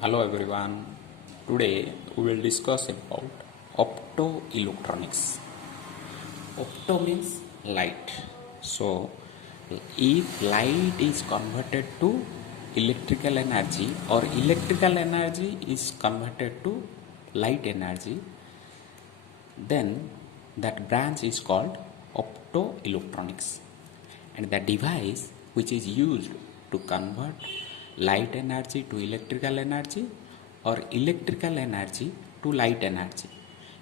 Hello everyone. Today we will discuss about optoelectronics. Opto means light. So if light is converted to electrical energy or electrical energy is converted to light energy, then that branch is called optoelectronics. And the device which is used to convert light energy to electrical energy or electrical energy to light energy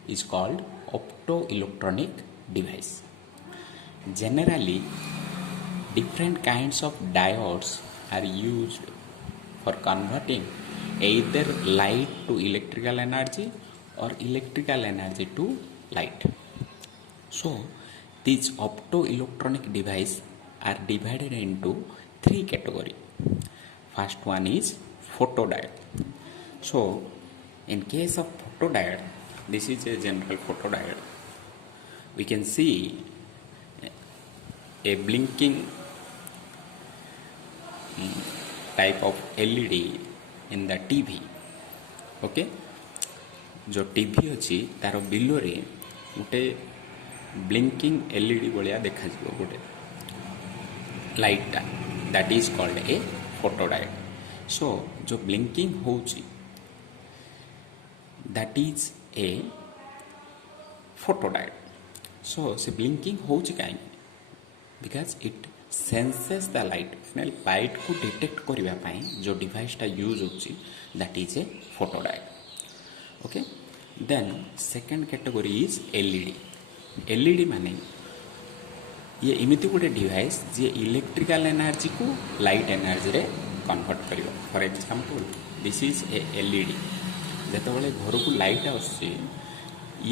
is called optoelectronic device. Generally, different kinds of diodes are used for converting either light to electrical energy or electrical energy to light. So, these optoelectronic devices are divided into three categories. First one is photodiode. So, in case of photodiode, this is a general photodiode. We can see a blinking type of LED in the TV. Okay? जो TV अच्छी तार बिलोरे गोटे blinking LED भाया देखा गोटे लाइटा that is called a photodiode. So जो blinking होची that is a photodiode. So से ब्लिंकिंग होची काई because it senses the light light को डिटेक्ट करबा पई जो डिवाइसटा यूज होची that is a photodiode. Okay then second category is LED. LED माने ये इमिति गोटे डिवाइस जे इलेक्ट्रिकल एनर्जी को लाइट एनर्जी रे कन्वर्ट करियो. For example this is a LED. जेतेबेले घर को लाइट आसी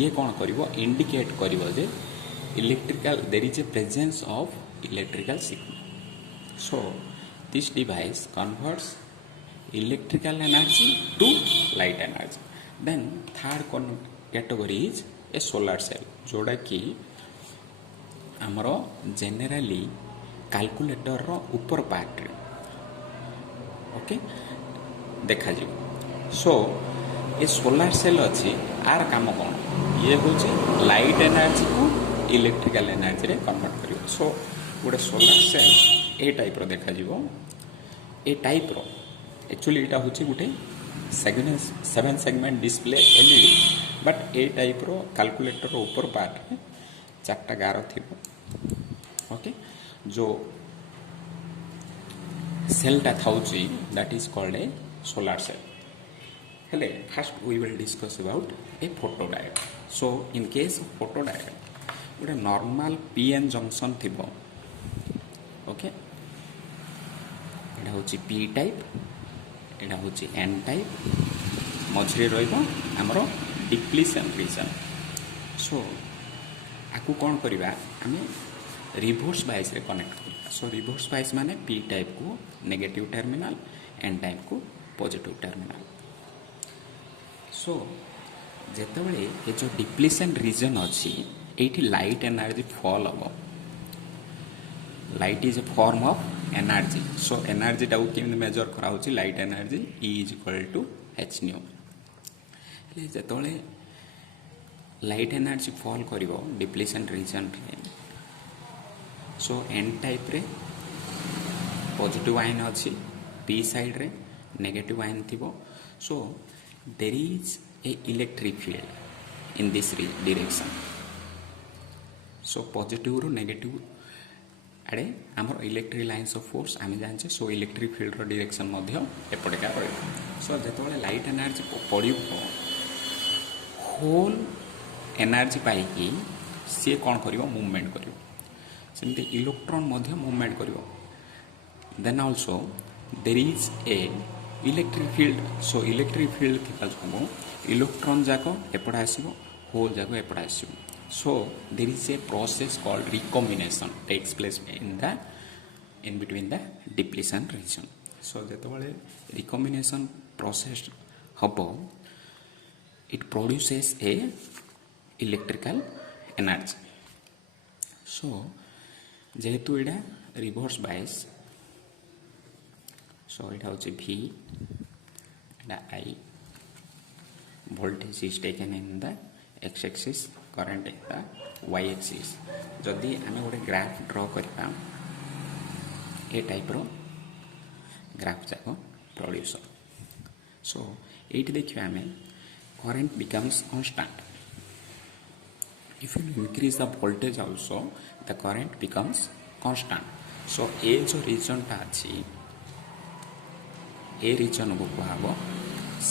ये कौन करिवो इंडिकेट करिवो जे electrical there is a presence of electrical signal. So this device converts electrical energy to light energy. Then third category is a solar cell जोड़ा कि आमर जेनेराली कैलकुलेटर रो ऊपर पार्ट रे ओके देखा जी. सो ये सोलार सेल अच्छी आर काम कौन ये हूँ लाइट एनर्जी को इलेक्ट्रिकल एनर्जी रे कन्वर्ट करियो. सो गोटे सोलार सेल ए टाइप रो देखा जीवो. ए टाइप रो एक्चुअली एटा हूँ गोटे 7 segment display LED but a type रो कैलकुलेटर ऊपर पार्ट में 4टा गार थी. ओके जो सेलटा थाउची that is called a solar cell. हेले first we will discuss about a photodiode. So in case of photodiode गोटे नॉर्मल पीएन जंक्शन थी. ओके एटा होची पी टाइप एटा होची एन टाइप मझे रमर डिप्लीशन रीजन. सो आपको कौन करवा आम रिभर्स बाइस रे कनेक्ट करवा. सो रिभर्स बाइस माने पी टाइप को नेगेटिव टर्मिनल एन टाइप को पॉजिटिव टर्मिनल. सो जेतेबेले ये जो डिप्लीशन रीजन अच्छी एठी लाइट एनर्जी फॉल हम. Light is a form of energy. So energy टाको केमि मेजर करा light energy E is equal to H nu. जेतेबेले लाइट एनर्जी फॉल करिवो डिप्लीशन रीजन रे. सो एन टाइप रे पॉजिटिव आयन अच्छी पी साइड रे नेगेटिव आयन थिबो. So there is a electric field in this direction. So positive रु negative आड़े आमर इलेक्ट्रिक लाइन्स ऑफ फोर्स आम जाने. सो इलेक्ट्रिक फील्ड रो डायरेक्शन एपटेका रही. सो जो लाइट एनर्जी पड़ो होल एनर्जी पाई सी कौन कर मूवमेंट कर सेमती इलेक्ट्रॉन मूवमेंट कर. Then also there is a electric field. So electric field थी जो इलेक्ट्रॉन जाक एपटे आसो होल जाक एपटे आसो. So there is a process called recombination takes place in between the depletion region. So जेतेबेले recombination process हबो it produces a electrical energy. So जेहेतु एटा reverse bias सो एटा होची V the I voltage is taken in the x axis, current in the y axis. जदि आम गोटे graph ड्र करवा ए type रो ग्राफ जाक प्रोड्यूस। सो ये देखिए आम current becomes constant. If you increase the voltage also, the current becomes constant. So ये जो region टा अच्छी ये region को कहा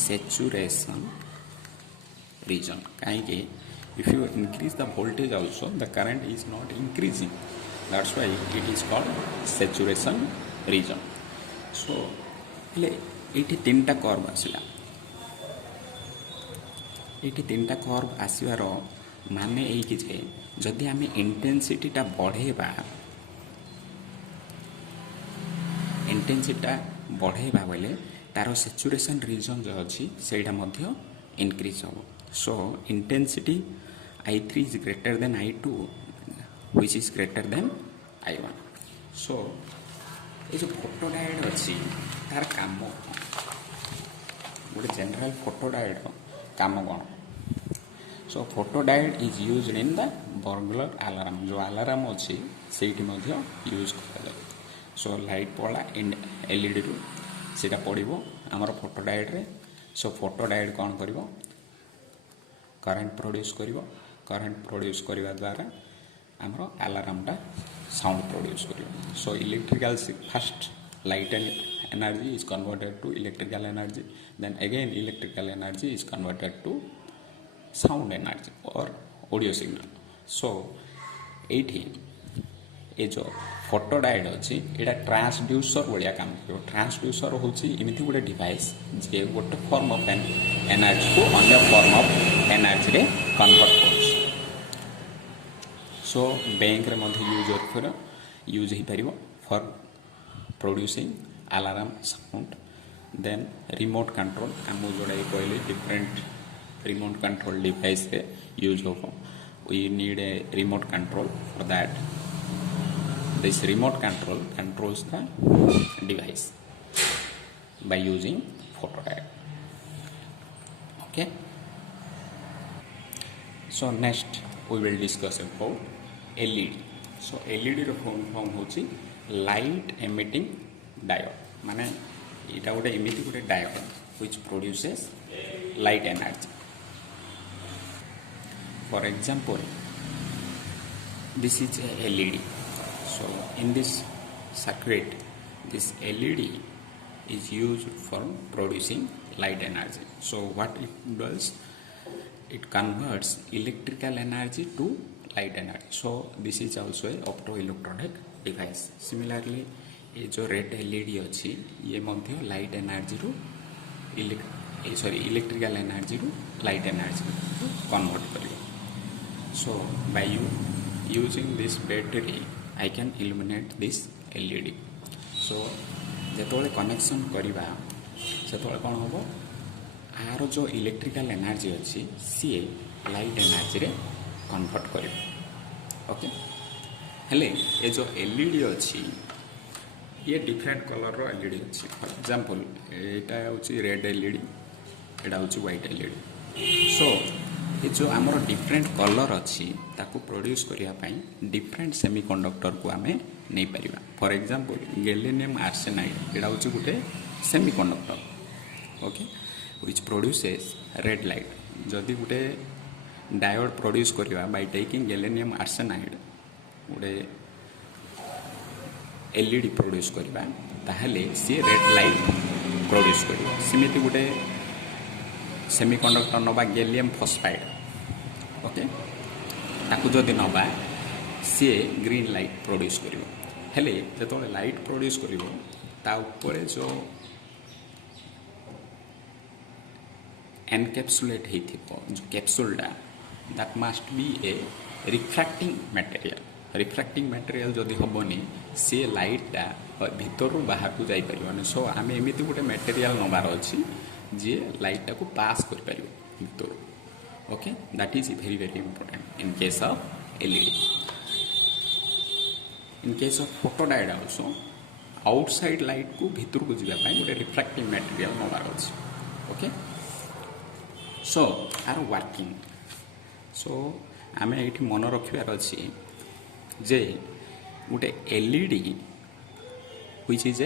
saturation region। कहीं if you increase the voltage also, the current is not increasing. That's why it is called saturation region. So ले ये तीनटा कर्व आसला। ये तीनटा कर्व आसवार माने ये जदि आम इंटेंसिटीटा बढ़ेबा बोले तार सैचुरेशन रीजन जो अच्छी सेटा मध्य इंक्रीज हो। सो intensity I3 is greater than I2 which is greater than I1. सो ये जो फोटो डायोड अच्छी तार काम गोटे जनरल फोटो डायोड काम कौन। So photo diode is used in the burglar alarm. जो अलार्म अच्छी से यूज कर। सो लाइट पड़ा एलईडी रु से पड़ो आमर फोटो डायोड रे। सो फोटो डायोड कौन कर करंट प्रोड्यूस कर। करंट प्रोड्यूस करने द्वारा आमर अलार्मटा साउंड प्रोड्यूस कर। So electrical first light energy is converted to electrical energy, then again electrical energy is converted to sound energy or audio signal. So ये जो photo diode अच्छी यहाँ transducer भाया काम कर। ट्रांसड्यूसर हूँ इमती गोटे डिवाइस जे गोटे फॉर्म ऑफ एनर्जी को अन्य फॉर्म ऑफ एनर्जी रे कन्वर्ट कर। सो बैंक रे मध्य यूज हो पार for producing alarm sound. Then remote control आम जोड़ा कहले डिफरेंट रिमोट कंट्रोल डिवाइस रे यूज हो। We need a remote control for that. This remote control controls the device by using photo diode. Okay, so next we will discuss about LED. So LED रो full form होची light emitting diode. माने इटा गोटे एमिति गोटे diode which produces light energy. For example, this is a LED. So in this circuit, this LED is used for producing light energy. So what it does, it converts electrical energy to light energy. So this is also a optoelectronic device. Similarly, ये जो red LED अच्छी ये मध्य light energy रू electrical energy रू light energy convert करियो. So by using this battery I can illuminate this LED. So जेतोले connection करिबा सेतोले कोन होबो आरो जो इलेक्ट्रिकल एनर्जी अच्छी सी लाइट एनर्जी रे कन्वर्ट करिबो. ओके, हेले ये जो LED अच्छी ये डिफरेंट कलर रो LED अच्छी. फॉर एग्जांपल एटा होची रेड LED, एटा होची व्हाइट LED. सो ये जो आमर डिफरेंट कलर अच्छी ताको प्रोड्यूस करिया पई डिफरेंट सेमीकंडक्टर को आमे नहीं परिबा. फॉर एग्जांपल गैलियम आर्सेनाइड एटा होची गुटे semiconductor. Okay, which produces red light. जदि गुटे डायोड प्रोड्यूस करिवा बाय टेकिंग गैलियम आर्सेनाइड गुटे LED प्रोड्यूस करिबा ताहले सी रेड लाइट प्रोड्यूस करिबो. सिमिति गुटे सेमीकंडक्टर नबा गैलियम फॉस्फाइड. ओके, ताकू जदि नबा सी ग्रीन लाइट प्रोड्यूस करिबो. हेले जेतोले लाइट प्रोड्यूस करिबो ता ऊपर जो एनकैप्सुलेट हेथिबो जो कैप्सूलटा that must be a refracting material. Refracting material जदि हबनी सी लाइटटा भीतर बाहर को जाई परिबो. सो आमे एमिति गुटे मटेरियल नबार अछि जे लाइट को पास कर पारिबो भीतर. Okay, that is very very important in case of LED. In case of photo diode also outside light को भीतर को जीवा पई गोटे रिफ्रैक्टिंग मटेरियल नबार अछि. ओके सो आर वर्किंग सो आम ये मन रखार अच्छी जे गोटे LED which is a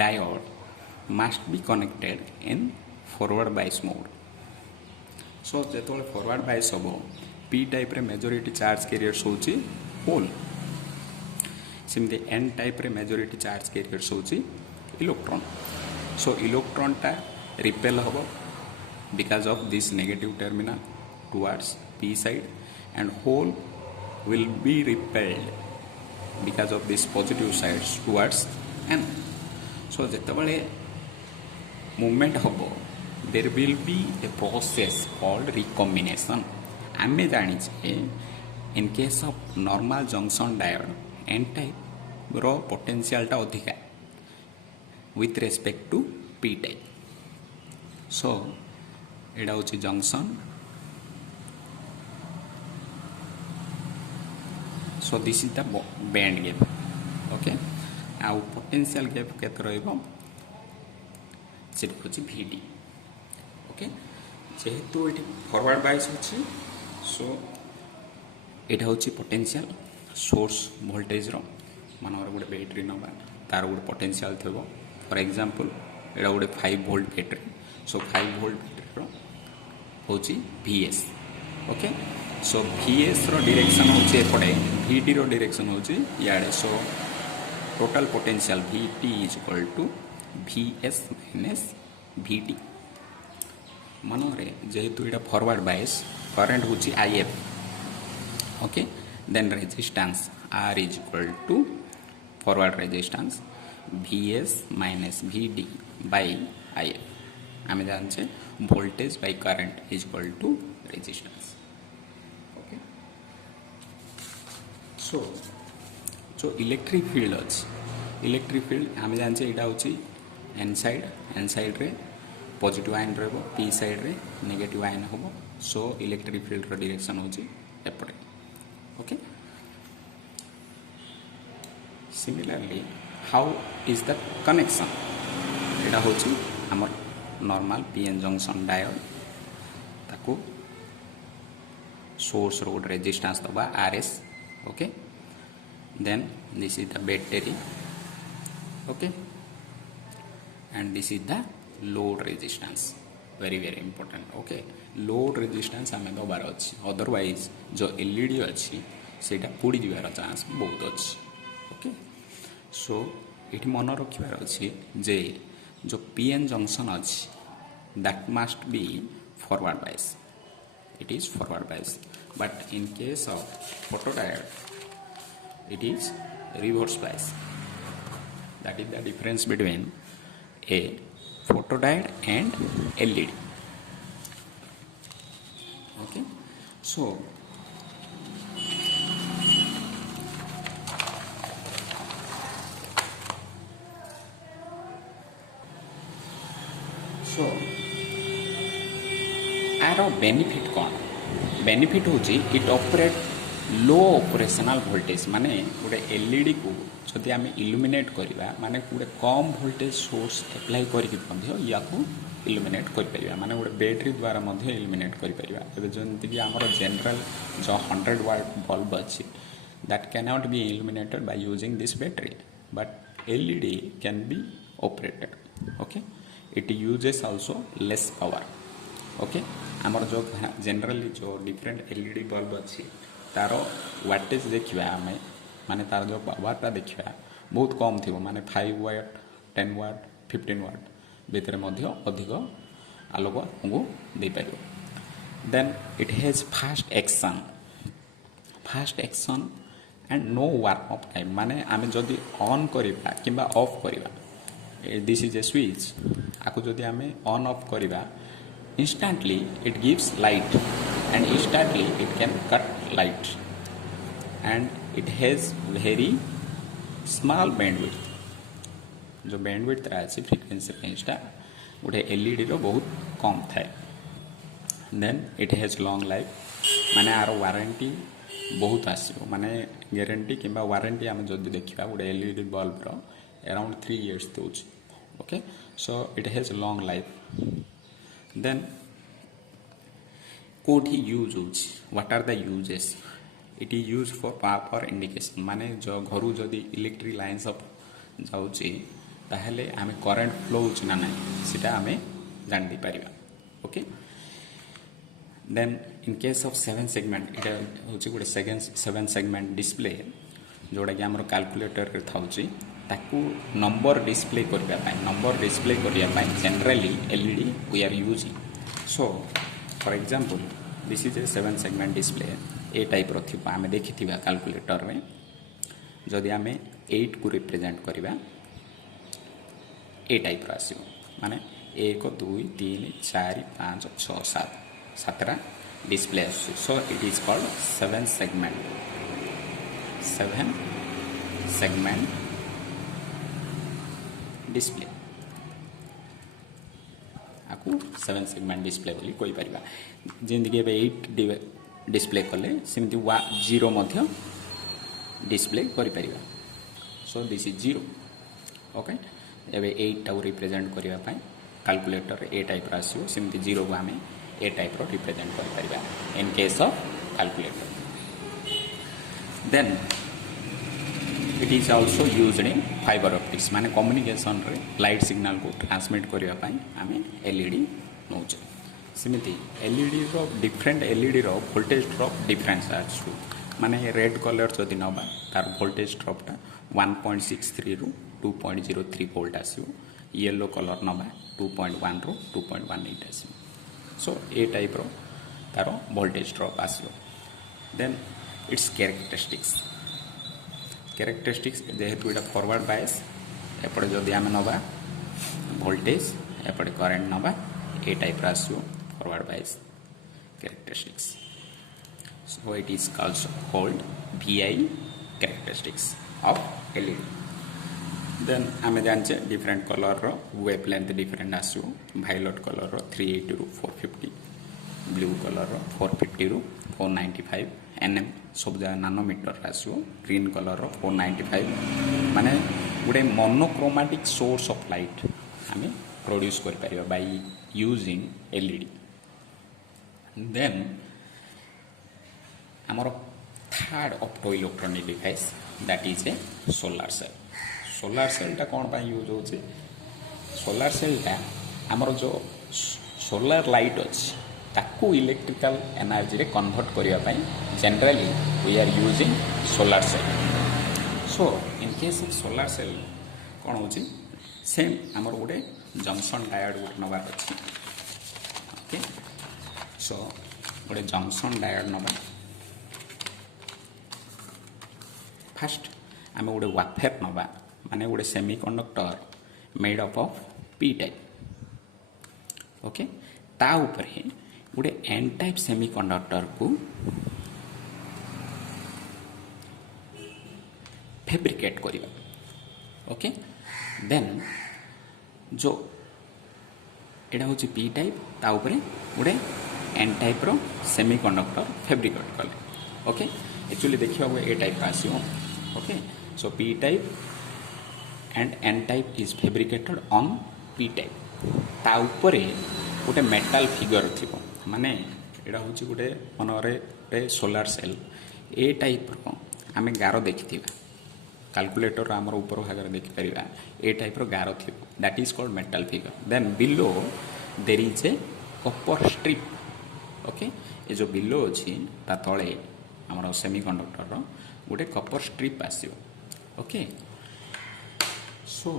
diode must be connected in forward bias mode. So जो forward bias हम p type रे majority charge carriers होची pole सिमते n type रे majority charge carriers होची electron. So electron टा repel हबो because of this negative terminal towards p side and hole will be repelled because of this positive sides towards n. So जेतेबेले movement हम there will be a process called recombination आमे जानी in case of normal junction diode n type रो potential टा अधिका with respect to p type so एडा होची junction so this is the band gap okay आउ potential gap केते रहइबो सेट होची VD ओके जेहेतु एटी फॉरवर्ड बायस होची सो एटा होची पोटेंशियल सोर्स वोल्टेज रो मानवर गोटे बैटरी नबा तार गोटे पोटेंशियल थेबो फॉर एग्जांपल एटा गोटे 5 volt battery so 5 volt battery रो होची VS ओके सो VS रो डायरेक्शन होची एपटे VD रो डायरेक्शन होची याडे सो total potential VT is equal to VS minus VD मनोरे जेहेतु इटा फॉरवर्ड बायस करंट होची IF okay then resistance R is equal to forward resistance VS minus VD by IF आमे जानछे voltage by current is equal to resistance okay so जो electric field अच्छी electric field आम जाने यहाँ हूँ n side रे पॉजिटिव आयन रही पी साइड रे नेगेटिव आयन हम सो इलेक्ट्रिक फील्ड रो डायरेक्शन हूँ एपटे okay similarly how is the connection यहाँ हूँ आम नॉर्मल पीएन जंक्शन डायोड ताकू सोर्स रो रेजिस्टेंस दबा RS okay then this is the battery okay and this is the load resistance very important okay load resistance आमे दबार अछि otherwise जो LED अछि सेटा पुडी दिवार चांस बहुत अछि ओके सो एठी मन रखिबार अछि जे जो पीएन जंक्शन अछि that must be forward bias it is forward bias but in case of photodiode it is reverse bias that is the difference between a photodiode and LED okay so आरो benefit कौन benefit होची it operate low operational voltage माने गोटे LED को जदि आम illuminate करवा माने गोटे कम वोल्टेज सोर्स एप्लाई करके या इल्यूमिनेट कर माने गोटे बैटरी द्वारा इल्यूमिनेट कर जमीक आमर जनरल जो 100 वाट बल्ब अच्छी that can not be illuminated by using this battery but LED can be operated okay it uses also less power okay आमर जो जनरली जो डिफरेंट एलईडी बल्ब अच्छी तार वाटेज देखा आम माने तार जो पावरटा देखा बहुत कम थी माने 5 वाट 10 वाट 15 वाट भितर अधिक आलोक हमको दे पार then it has fast action and no warm up time माने आम जदि ऑन करवा कि ऑफ करवा दिस इज ए स्विच आपको जदि आम ऑन ऑफ करवा instantly it gives light and instantly it can cut light and it has very small bandwidth जो bandwidth रहा है फ्रीक्वेंसी रेंज टा गोटे एलईडी रो बहुत कम थाए then it has long life माने आर वारंटी बहुत आसो माने गारंटी किंबा वारंटी आम जदि देखा गोटे एलईडी बल्ब अराउंड 3 years दूसरी okay so it has long life then कोठी यूज होच what are the uses it is use for power indication माने जो घर जदि इलेक्ट्रिक लाइन सब जाउची ताहले आमे करंट फ्लो होच ना नहीं सीटा आमे जान दी परिबा okay then in case of 7 segment इटा होची गुडे सेकंड 7 सेगमेंट डिस्प्ले जोड़ा कि हमर कैलकुलेटर रे थाउची ताकू नंबर डिस्प्ले करबा पाई नंबर डिस्प्ले करिया पाई generally LED we are using so for example this is a 7 segment display a type रो थिबा आमे देखिथिबा कैलकुलेटर रे जदि आमे 8 को रिप्रेजेंट करबा ए टाइप रो आसीबो माने 1 2 3 4 5 6 7 7टा display so it is called 7 segment display आपको 7 सेगमेंट डिस्प्ले बोली कोई परिबा जेंदि के 8 डिस्प्ले कले सेमति 0 मध्य डिस्प्ले करि परिबा सो दिस इज 0 ओके एबे 8 टाउ रिप्रेजेंट करिया पय कैलकुलेटर ए टाइप रा आसीओ सेमति 0 को हमें ए टाइप रो रिप्रेजेंट कर परिबा in case of calculator then it is also used in fibre optics माने कम्युनिकेशन रे लाइट सिग्नल को ट्रांसमिट करिया पय हमें एलईडी नोचे सेमति एलईडी रो डिफरेंट एलईडी रो वोल्टेज ड्रॉप डिफरेंस आछू माने रेड कलर जदि नबा तार वोल्टेज ड्रॉपटा 1.63 रु 2.03 वोल्ट आसीओ येलो कलर नबा 2.1 रु 2.18 आसीओ सो ए टाइप रो तारो वोल्टेज ड्रॉप आसीओ देन इट्स कैरेक्टरिस्टिक्स जेहेतु एटा फॉरवर्ड बायस एपड़े जदि आमे नबा वोल्टेज एपड़े करंट नबा ए टाइप रो आसीओ forward bias characteristics so it is also called VI characteristics of LED then आमे जानचे different color रो wavelength different आसो violet color रो 380 ରୁ 450 blue color रो 450 ରୁ 495 nm सब जगह नानोमीटर आसो green color रो 495 माने गुडे मोनोक्रोमैटिक सोर्स ऑफ लाइट आमे प्रोड्यूस कर परिबा by using LED then आमर third optoelectronic device that is a solar cell टा कौन पाई यूज होचे सोलार सेल टा आमर जो सोलार लाइट अछि ताकू इलेक्ट्रिकल एनर्जी रे कन्वर्ट करिया पाई generally we are using solar cell so in case of solar cell कौन होची सेम आमर गोटे जंक्शन डायोड गोटे नबार अछि ओके सो गोटे जंक्शन डायोड नबा फर्स्ट आम गोटे वाफेर नवा माने गोटे semiconductor made up of P type okay ता ऊपर ही गोटे एन टाइप सेमीकंडक्टर को फैब्रिकेट करिबा ओके देन जो एडा होची पी टाइप ता ऊपर गोटे एन टाइप रो सेमीकंडक्टर फैब्रिकेट कले ओके एक्चुअली देखिबा ए type आसीओ okay so p type and n type is fabricated on p type ता ऊपर गोटे मेटल फिगर थिबो माने एडा होची गोटे मनरे गोटे सोलार सेल ए टाइप रो आमे गारो देखिथिबा कैलकुलेटर हमर ऊपर भागर देखि परिबा ए टाइप रो गारो थिबो that is called metal figure then below there is a copper strip okay a जो बिलो अछि ता तळे हमर सेमीकंडक्टर रो गोटे कपर स्ट्रिप आसियो ओके सो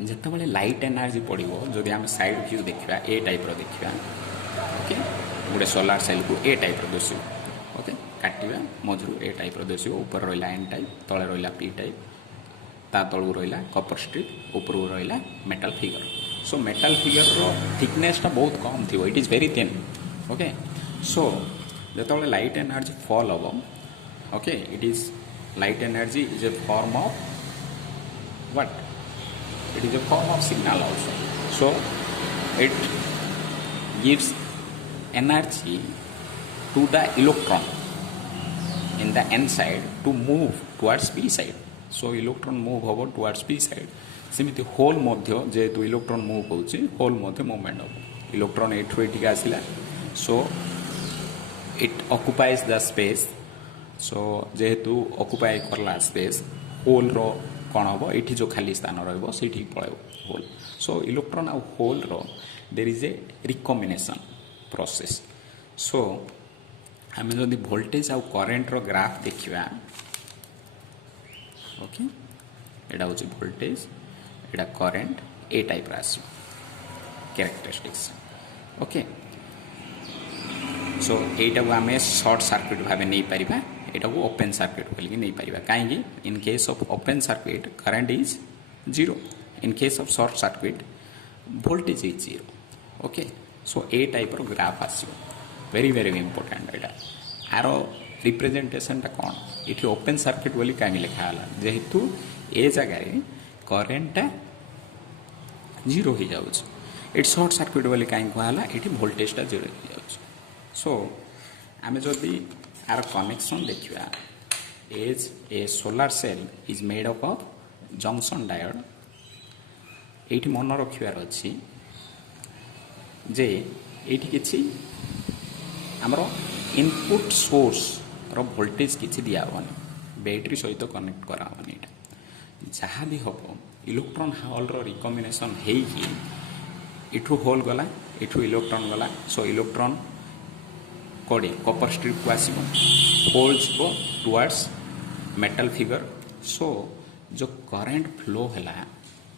जते बले लाइट एनर्जी पड़िबो जदि हम साइड व्यू देखिबा ए टाइप रो देखिबा ओके गोटे सोलार सेल को ए टाइप रो दसियो ओके काटिबा मजरू ए टाइप रो दसियो ऊपर रोइला एन टाइप तळे रोइला पी टाइप ता तळु रोइला कपर स्ट्रिप ऊपर रोइला metal figure so metal figure रो थिकनेस ता बहुत कम थिबो it is very thin okay so जते लाइट एनर्जी फॉल हो okay it is light energy is a form of what it is a form of signal also so it gives energy to the electron in the n side to move towards p side so electron move over towards p side सेमती hole जेहेतु electron move होची hole movement हम electron एठू एटिक आसिला so it occupies the space so जेहेतु occupy करला space whole रो कौन हम ये जो खाली स्थान रही पलैब होल सो इलेक्ट्रॉन आउ होल रो there is a recombination process so आम जदि वोल्टेज आउ करेन्ट रो ग्राफ देखा ओके एटा हूँ वोल्टेज एटा करेन्ट ए टाइप आस कैरेक्टरिस्टिक्स ओके सो यू आम सर्ट सर्किट भाव नहीं पार यहाँ को ओपन सर्किट बोलिकी नहीं पार कहीं in case of open circuit current is zero in case of short circuit voltage is zero okay so A type रो ग्राफ आस वेरी वेरी इंपोर्टेंट यहाँ आर रिप्रेजेंटेशनटा कौन ये ओपन सर्किट बोली कहीं लिखाला जेहेतु ए जगार करेन्टा जीरो हो जाऊँ ये शॉर्ट सर्किट बोली कहीं कहला ये वोल्टेजटा जीरो हो जाऊँ सो आम जदि आर कनेक्शन देखा as a solar cell is made up of junction diode ये मन रखार अच्छी जे ये किसी आमर इनपुट सोर्स रो वोल्टेज किसी दिहबनी बैटेरी सहित कनेक्ट कराबनी जहाँ भी हम इलेक्ट्रॉन होल रो रिकॉम्बिनेशन होगी इठू होल गला इठू इलेक्ट्रॉन गला सो इलेक्ट्रॉन कड़े कपर स्ट्रिप को आसो होल जीव टुवर्ड्स मेटल फिगर सो जो करेन्ट फ्लो है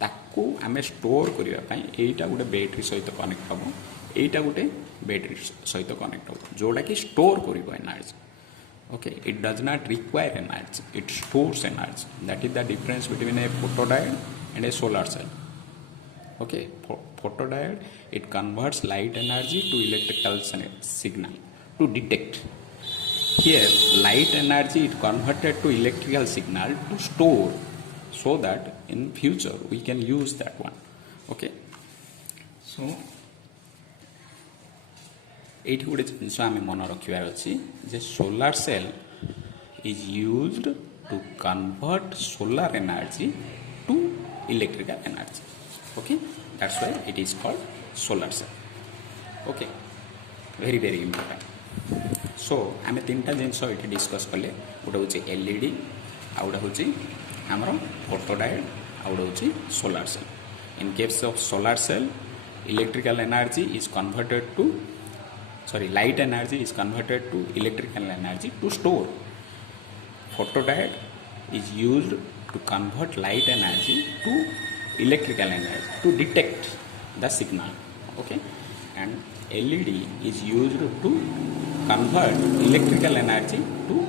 ताकू आम स्टोर करने यहीटा गोटे बैटेरी सहित कनेक्ट हम यहीटा गोटे बैटेरी सहित कनेक्ट हो जोटा कि स्टोर कर energy okay it does not require energy it stores energy that is the difference between A photodiode and a solar cell okay photodiode it converts light energy to electrical signal to detect here light energy it converted to electrical signal to store so that in future we can use that one okay so ये गोटे जिन आम मन रखार अच्छी जे solar cell is used to convert solar energy to electrical energy okay that's why it is called solar cell okay very very important so आम तीन टा जिन ये डिस्कस कले गोटे हूँ एलईडी आ गोटे हूँ आमर फोटोडायोड आ गोटे हूँ solar cell in case of solar cell electrical energy is converted to light energy is converted to electrical energy to store. Photodiode is used to convert light energy to electrical energy to detect the signal okay and LED is used to convert electrical energy to